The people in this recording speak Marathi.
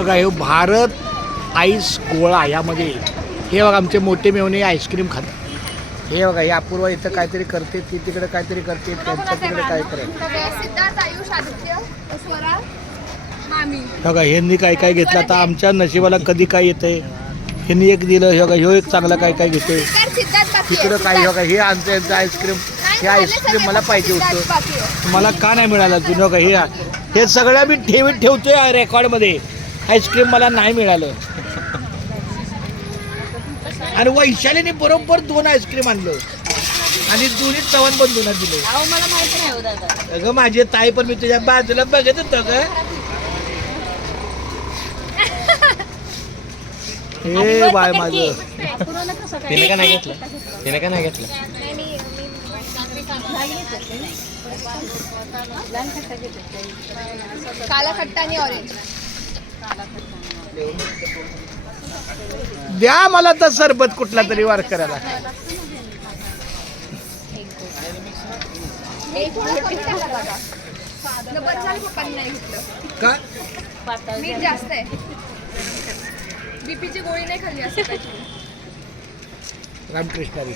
बघा हे भारत आईस गोळा यामध्ये हे बघा आमचे मोठे मेवणे आईस्क्रीम खातात. हे बघा हे अपूर्वा इथं काहीतरी करते, ती तिकडे काहीतरी करते, त्यांच्या तिकडे काय बघा ह्यांनी काय काय घेतलं. आता आमच्या नशिबाला कधी काय येतंय. ह्यांनी एक दिलं, हे बघा ह्यो एक चांगला काय काय घेते. तिकडं काय बघा हे आमचं यांचं आईस्क्रीम. हे आईस्क्रीम मला पाहिजे होतं, मला का नाही मिळालं तुम्ही बघा. हे सगळं मी ठेवतोय रेकॉर्डमध्ये. आईस्क्रीम मला नाही मिळालं. आणि वैशालीने बरोबर 2 आईस्क्रीम आणलं आणि दोन्ही चव्हाण बंधूंना दिले. मला माहिती नाही हो दादा. अगं माझी ताई पण मी तुझ्या बाजूला बघत होतो ग. हे बाय माझं तिने का नाही घेतलं, तिने का नाही घेतलं. काला खट्टा आणि ऑरेंज. द्या मला तर सरबत कुठला तरी वार करायला. का मीठ जास्त आहे. बीपीची गोळी नाही खाल्ली असं रामकृष्णारी.